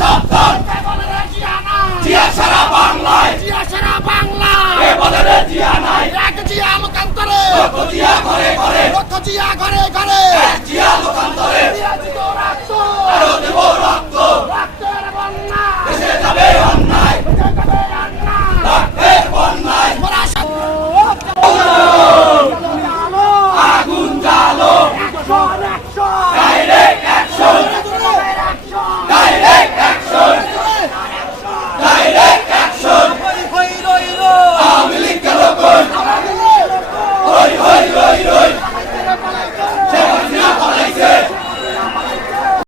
সাবধান জিয়া সারা বাংলায় জিয়া নাই এক জিয়া লোকান্তরে লক্ষ জিয়া ঘরে ঘরে এক জিয়া লোকান্তরে